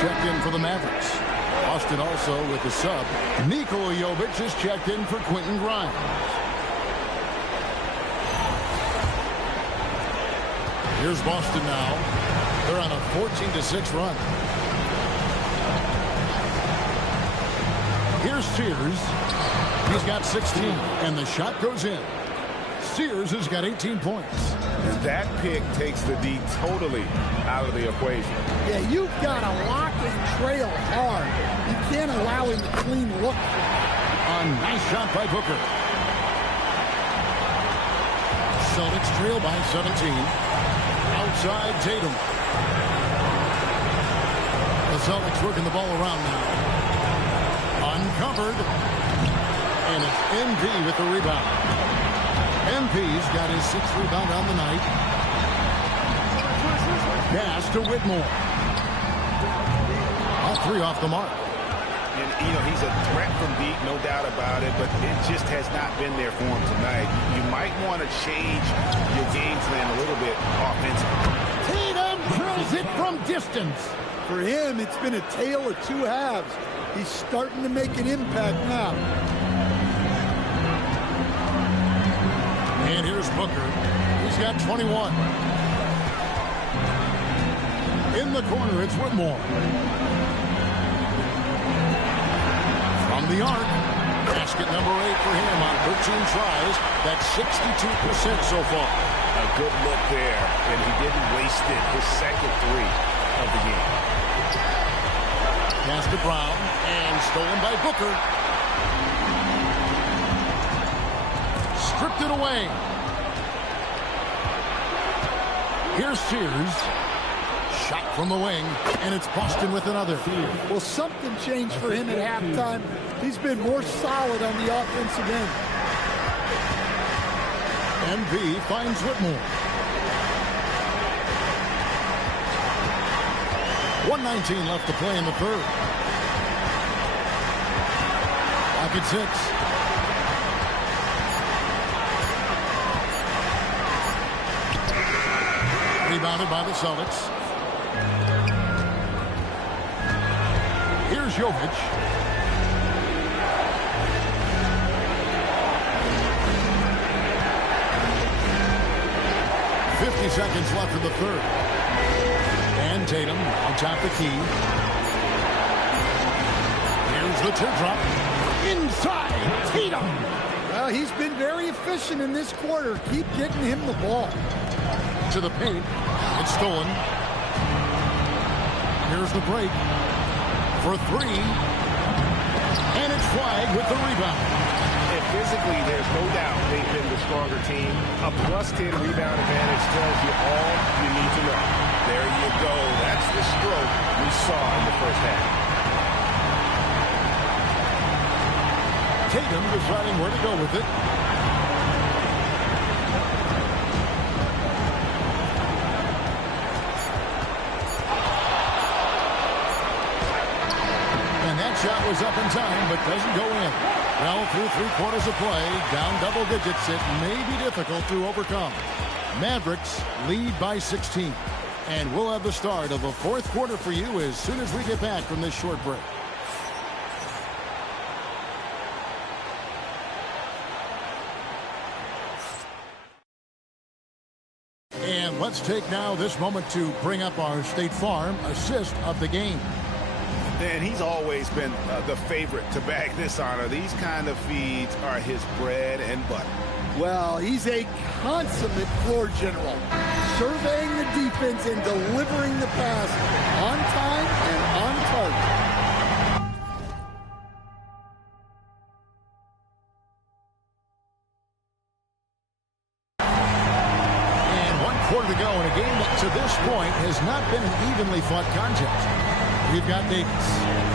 Checked in for the Mavericks. Boston also with the sub. Nikola Jovic is checked in for Quentin Grimes. Here's Boston now. They're on a 14-6 run. Here's Sears. He's got 16, and the shot goes in. Sears has got 18 points. And that pick takes the D totally out of the equation. Yeah, you've got to lock and trail hard. You can't allow him to clean look. A nice shot by Booker. Celtics trail by 17. Outside Tatum. The Celtics working the ball around now. Uncovered. And it's MP with the rebound. MP's got his 6th rebound on the night. Pass to Whitmore. All 3 off the mark. And, you know, he's a threat from deep, no doubt about it, but it just has not been there for him tonight. You might want to change your game plan a little bit distance. For him, it's been a tale of two halves. He's starting to make an impact now. And here's Booker. He's got 21. In the corner, it's Whitmore. From the arc, basket number 8 for him on 13 tries. That's 62% so far. A good look there, and he didn't waste it. His second three of the game. Pass to Brown, and stolen by Booker. Stripped it away. Here's Sears. Shot from the wing, and it's Boston with another. Well, something changed for him at halftime. He's been more solid on the offensive end. MB finds Whitmore. 1:19 left to play in the third. Clock at 6. Rebounded by the Celtics. Here's Jovic. Seconds left in the third. And Tatum on top the key. Here's the teardrop. Inside, Tatum. Well, he's been very efficient in this quarter. Keep getting him the ball. To the paint. It's stolen. Here's the break. For 3. And it's flagged with the rebound. Physically, there's no doubt they've been the stronger team. A +10 rebound advantage tells you all you need to know. There you go. That's the stroke we saw in the first half. Tatum deciding where to go with it. And that shot was up in time, but doesn't go in. Well, through 3 quarters of play, down double digits, it may be difficult to overcome. Mavericks lead by 16. And we'll have the start of the 4th quarter for you as soon as we get back from this short break. And let's take now this moment to bring up our State Farm assist of the game. And he's always been the favorite to bag this honor. These kind of feeds are his bread and butter. Well, he's a consummate floor general, surveying the defense and delivering the pass on time and on target. And 1 quarter to go in a game that to this point has not been an evenly fought contest. We've got Davis.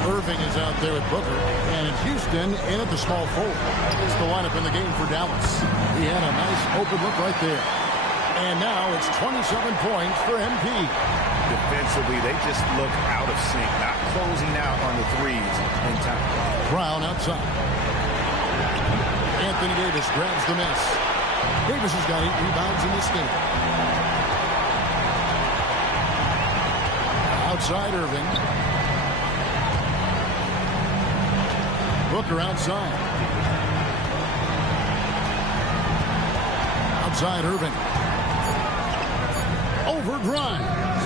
Irving is out there at Booker. And Houston in at the small forward. It's the lineup in the game for Dallas. He had a nice open look right there. And now it's 27 points for MP. Defensively, they just look out of sync, not closing out on the threes in time. Brown outside. Anthony Davis grabs the miss. Davis has got 8 rebounds in this game. Outside Irving. Booker outside. Outside Irving. Over Grimes.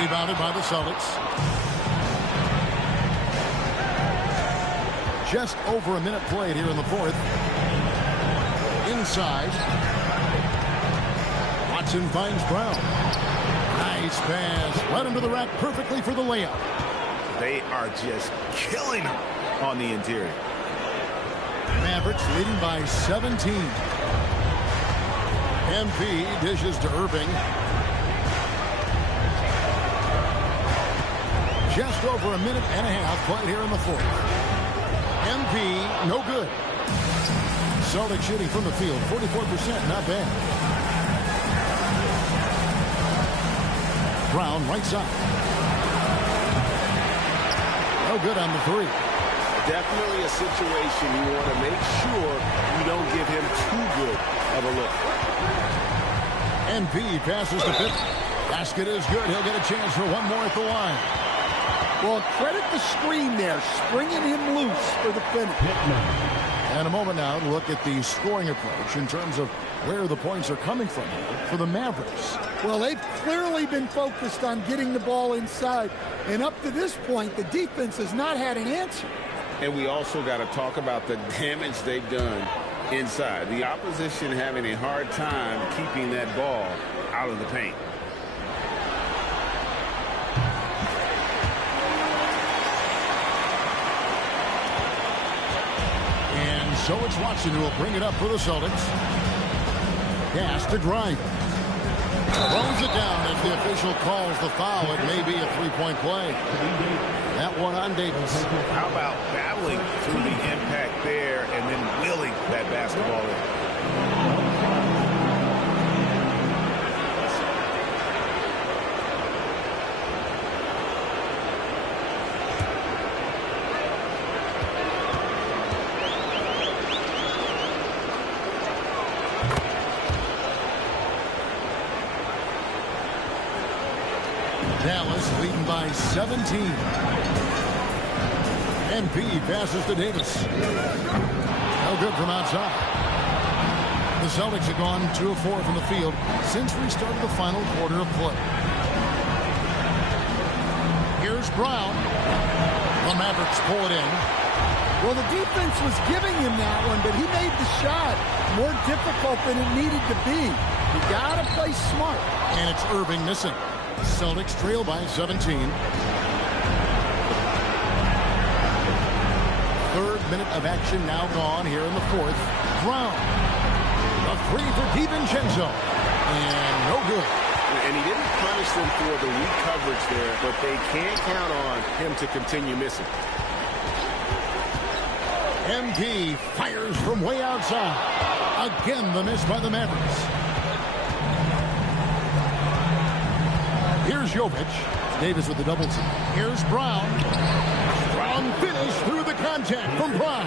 Rebounded by the Celtics. Just over a minute played here in the 4th. Inside. Watson finds Brown. Nice pass. Led him to the rack perfectly for the layup. They are just killing him on the interior. Mavericks leading by 17. MP dishes to Irving. Just over a minute and a half played here in the 4th. MP, no good. Celtics shooting from the field, 44%, not bad. Brown right side. No good on the 3. Definitely a situation you want to make sure you don't give him too good of a look. MP passes to Pippen. Basket is good. He'll get a chance for one more at the line. Well, credit the screen there, springing him loose for the finish. And a moment now to look at the scoring approach in terms of where the points are coming from for the Mavericks. Well, they've clearly been focused on getting the ball inside. And up to this point, the defense has not had an answer. And we also got to talk about the damage they've done inside. The opposition having a hard time keeping that ball out of the paint. And so it's Watson who will bring it up for the Celtics. Pass to Grimes. Throws it down as the official calls the foul. It may be a three-point play. That one on Davis. How about battling through the impact there and then wheeling that basketball in? Dallas leading by 17. MP passes to Davis. No good from outside. The Celtics have gone 2 of 4 from the field since we started the final quarter of play. Here's Brown. The Mavericks pull it in. Well, the defense was giving him that one, but he made the shot more difficult than it needed to be. You got to play smart. And it's Irving missing. Celtics trail by 17. Third minute of action now gone here in the fourth. Brown. A three for DiVincenzo. And no good. And he didn't punish them for the weak coverage there, but they can't count on him to continue missing. MP fires from way outside. Again, the miss by the Mavericks. Here's Jovic. Davis with the double team. Here's Brown. Strong finish through the contact from Brown.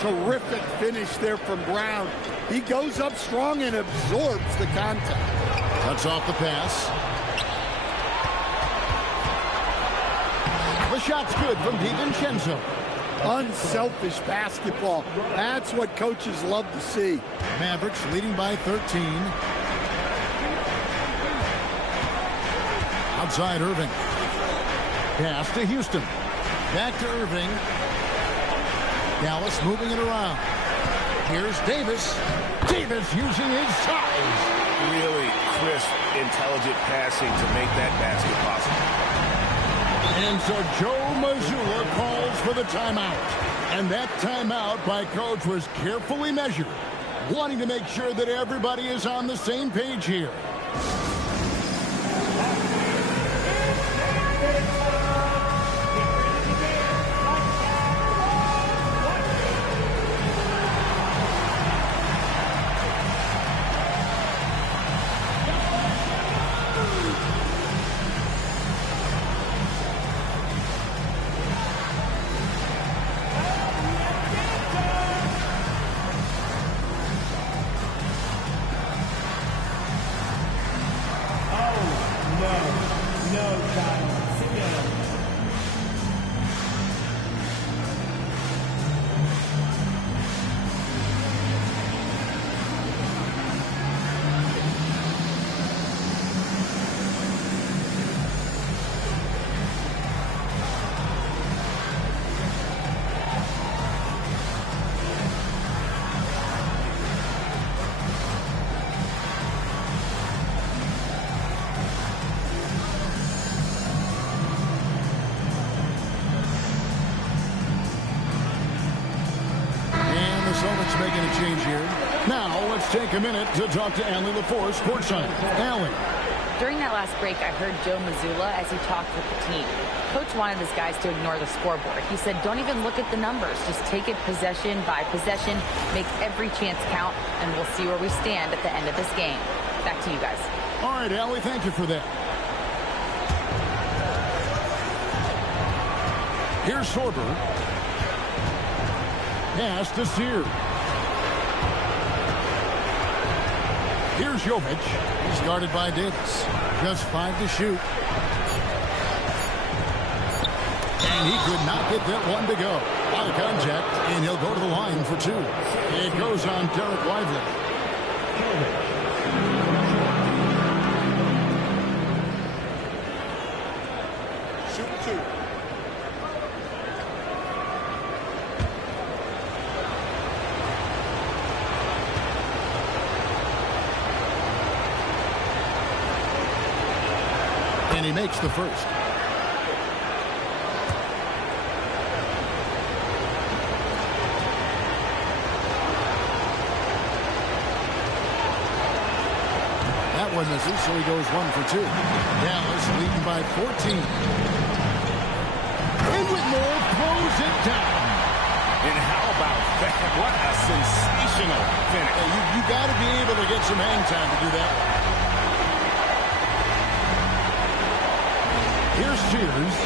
Terrific finish there from Brown. He goes up strong and absorbs the contact. Cuts off the pass. The shot's good from DiVincenzo. Unselfish basketball. That's what coaches love to see. Mavericks leading by 13. Outside Irving. Pass to Houston. Back to Irving. Dallas moving it around. Here's Davis. Davis using his size. Really crisp, intelligent passing to make that basket possible. And so Joe Mazzulla calls for the timeout. And that timeout by coach was carefully measured, wanting to make sure that everybody is on the same page here. Celtics making a change here. Now let's take a minute to talk to Allie LaForce, courtside. Allie. During that last break, I heard Joe Mazzulla as he talked with the team. Coach wanted his guys to ignore the scoreboard. He said, don't even look at the numbers. Just take it possession by possession, make every chance count, and we'll see where we stand at the end of this game. Back to you guys. All right, Allie, thank you for that. Here's Sorber. Pass to Sears. Here's Jovic. He's guarded by Davis. Just 5 to shoot. And he could not get that one to go. Out of contact, and he'll go to the line for 2. It goes on Derek Lively. Shoot 2. And he makes the first. That one misses, so he goes 1 for 2. Dallas leading by 14. And Whitmore throws it down. And how about that? What a sensational finish. You got to be able to get some hang time to do that. Here's Sears.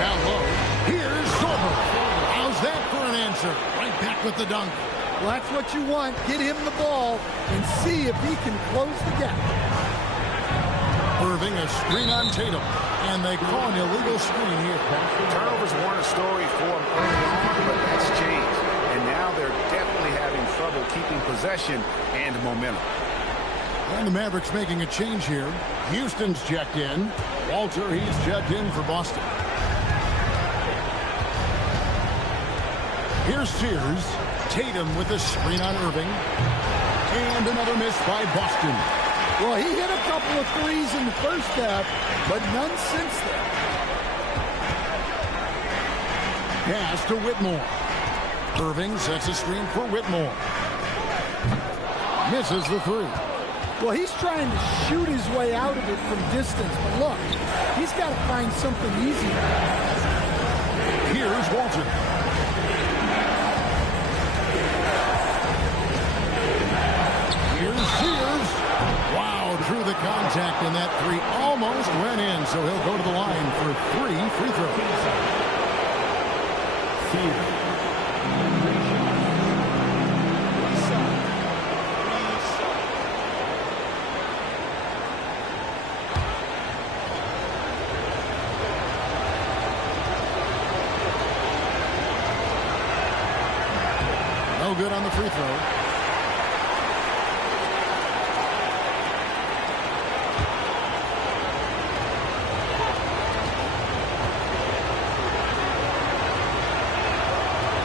Down low. Here's Sorber. How's that for an answer? Right back with the dunk. Well, that's what you want. Get him the ball and see if he can close the gap. Irving, a screen on Tatum. And they call an illegal screen here. Turnovers weren't a story for them early on, but that's changed. And now they're definitely having trouble keeping possession and momentum. And the Mavericks making a change here. Houston's checked in. Walter, he's checked in for Boston. Here's Sears. Tatum with a screen on Irving. And another miss by Boston. Well, he hit a couple of threes in the first half, but none since then. Pass to Whitmore. Irving sets a screen for Whitmore. Misses the 3. Well, he's trying to shoot his way out of it from distance, but look, he's got to find something easier. Here's Walter. Here's Sears. Wow, through the contact, and that 3 almost went in, so he'll go to the line for 3 free throws. No good on the free throw.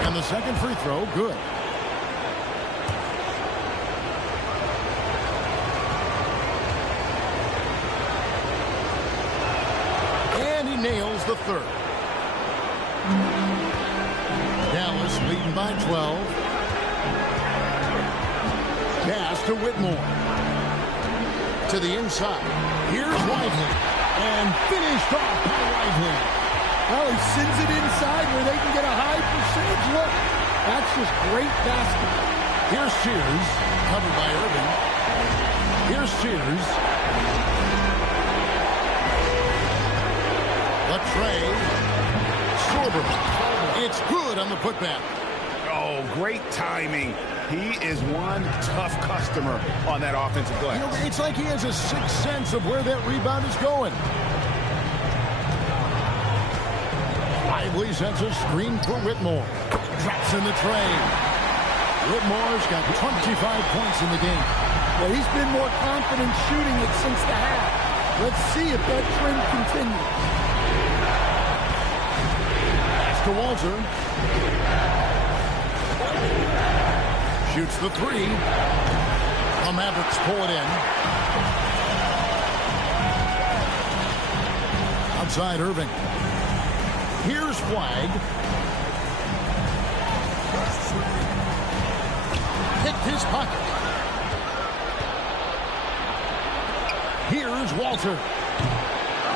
And the second free throw, good. And he nails the 3rd. Dallas leading by 12. Pass to Whitmore. To the inside. Here's Lively. And finished off by Lively. Well, he sends it inside where they can get a high percentage look. That's just great basketball. Here's Sears. Covered by Irving. Here's Sears. The tray. Sorber. It's good on the putback. Oh, great timing. He is one tough customer on that offensive glass. You know, it's like he has a sixth sense of where that rebound is going. Lively sets a screen for Whitmore. Drops in the tray. Whitmore's got 25 points in the game. Well, he's been more confident shooting it since the half. Let's see if that trend continues. Pass to Walter. Shoots the 3. The Mavericks pull it in. Outside Irving. Here's Flag. Picked his pocket. Here's Walter.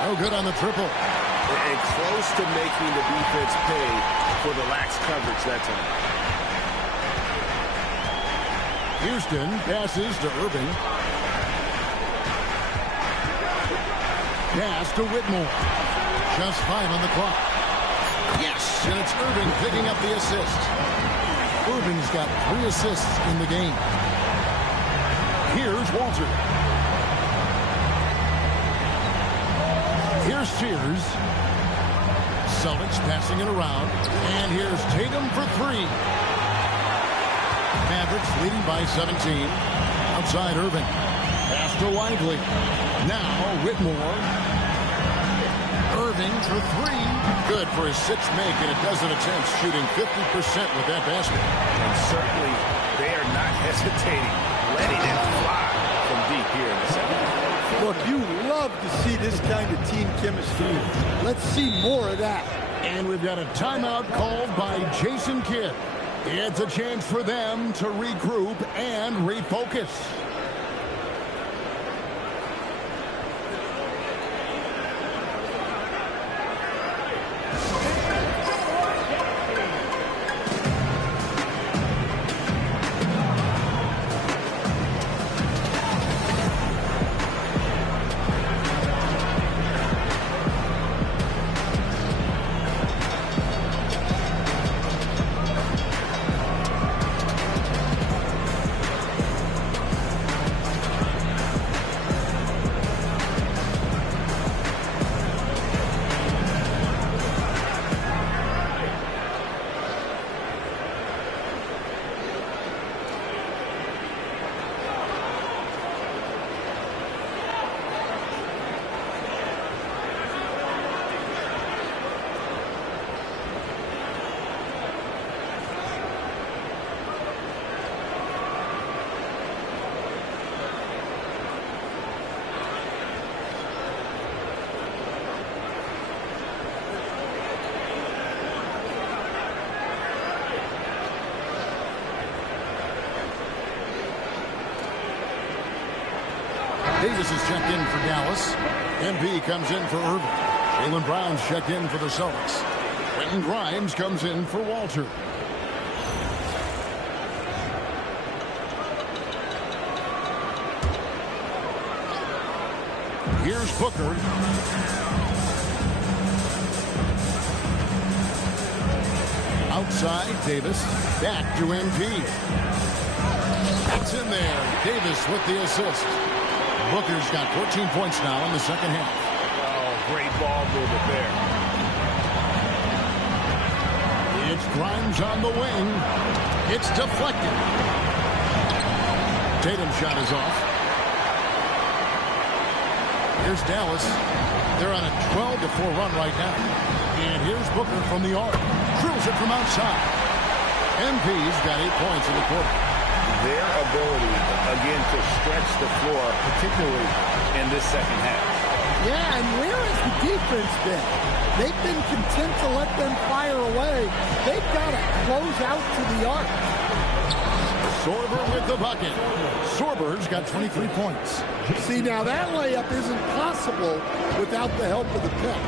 No good on the triple. And close to making the defense pay for the lax coverage that time. Houston passes to Irving. Pass to Whitmore. Just 5 on the clock. Yes, and it's Irving picking up the assist. Irving's got 3 assists in the game. Here's Walter. Here's Sears. Celtics passing it around. And here's Tatum for three. Mavericks leading by 17. Outside Irving. Pass to Lively. Now Whitmore. Irving for three. Good for his sixth make, and a dozen attempts, shooting 50% with that basket. And certainly they are not hesitating, letting it fly from deep here in the second. Look, you love to see this kind of team chemistry. Let's see more of that. And we've got a timeout called by Jason Kidd. It's a chance for them to regroup and refocus. Davis is checked in for Dallas. MP comes in for Irving. Jaylen Brown's checked in for the Celtics. Quentin Grimes comes in for Walter. Here's Booker. Outside, Davis. Back to MP. It's in there. Davis with the assist. Booker's got 14 points now in the second half. Oh, great ball movement there. It's Grimes on the wing. It's deflected. Tatum's shot is off. Here's Dallas. They're on a 12-4 run right now. And here's Booker from the arc. Drills it from outside. MP's got 8 points in the quarter. Their ability, again, to stretch the floor, particularly in this second half. Yeah, and where has the defense been? They've been content to let them fire away. They've got to close out to the arc. Sorber with the bucket. Sorber's got 23 points. See, now that layup isn't possible without the help of the pick.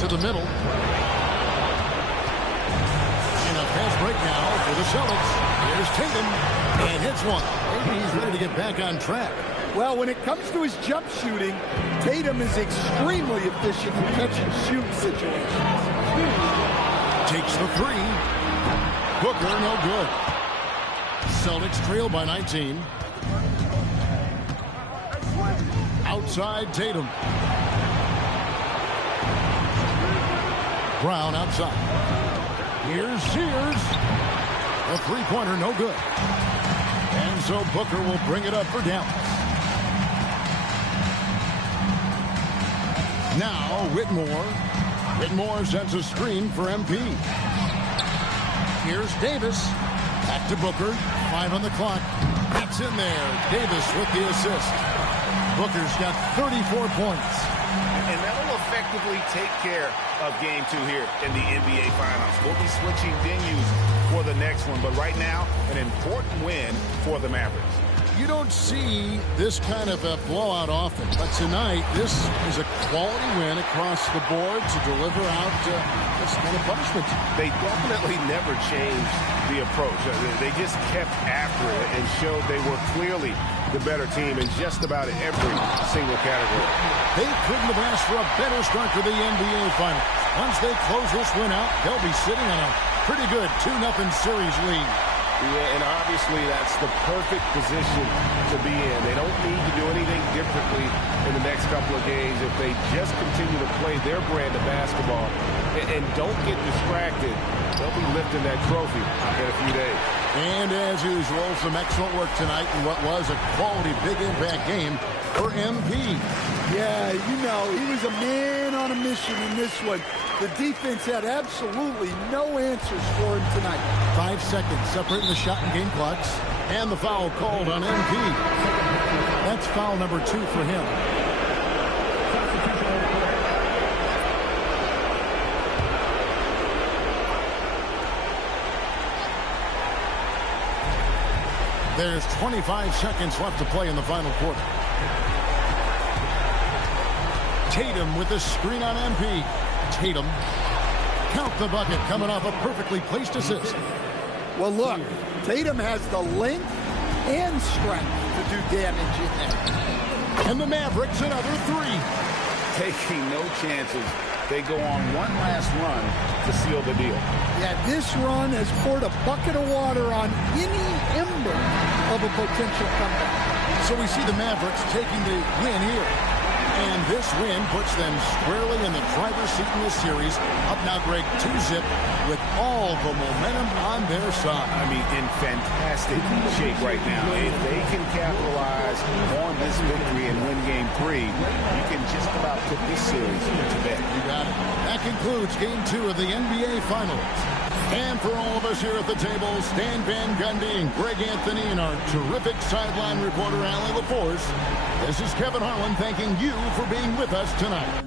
To the middle. Pass break now for the Celtics. Here's Tatum, and hits one. Maybe he's ready to get back on track. Well, when it comes to his jump shooting, Tatum is extremely efficient in catch-and-shoot situations. Takes the three. Booker, no good. Celtics trail by 19. Outside, Tatum. Brown outside. Here's Sears. A three-pointer, no good. And so Booker will bring it up for Dallas. Now Whitmore. Whitmore sends a screen for MP. Here's Davis. Back to Booker. 5 on the clock. It's in there. Davis with the assist. Booker's got 34 points. And that'll effectively take care of Game 2 here in the NBA Finals. We'll be switching venues for the next one, but right now, an important win for the Mavericks. You don't see this kind of a blowout often, but tonight, this is a quality win across the board to deliver out this kind of punishment. They definitely never changed the approach. They just kept after it and showed they were clearly the better team in just about every single category. They couldn't have asked for a better start to the NBA Finals. Once they close this win out, they'll be sitting on a pretty good 2-0 series lead. Yeah, and obviously that's the perfect position to be in. They don't need to do anything differently in the next couple of games if they just continue to play their brand of basketball and don't get distracted. They'll be lifting that trophy in a few days. And as usual, some excellent work tonight in what was a quality big impact game for MP. Yeah, you know, he was a man on a mission in this one. The defense had absolutely no answers for him tonight. 5 seconds separating the shot and game clocks. And the foul called on MP. That's foul number 2 for him. There's 25 seconds left to play in the final quarter. Tatum with the screen on MP. Tatum. Count the bucket coming off a perfectly placed assist. Well, look, Tatum has the length and strength to do damage in there. And the Mavericks another 3. Taking no chances. They go on one last run to seal the deal. Yeah, this run has poured a bucket of water on any ember of a potential comeback. So we see the Mavericks taking the win here. And this win puts them squarely in the driver's seat in this series. Up now, Greg, 2-zip with all the momentum on their side. I mean, in fantastic shape right now. If they can capitalize on this victory and win Game 3, you can just about put this series to bed. You got it. That concludes Game 2 of the NBA Finals. And for all of us here at the table, Stan Van Gundy and Greg Anthony and our terrific sideline reporter, Allie LaForce, this is Kevin Harlan thanking you for being with us tonight.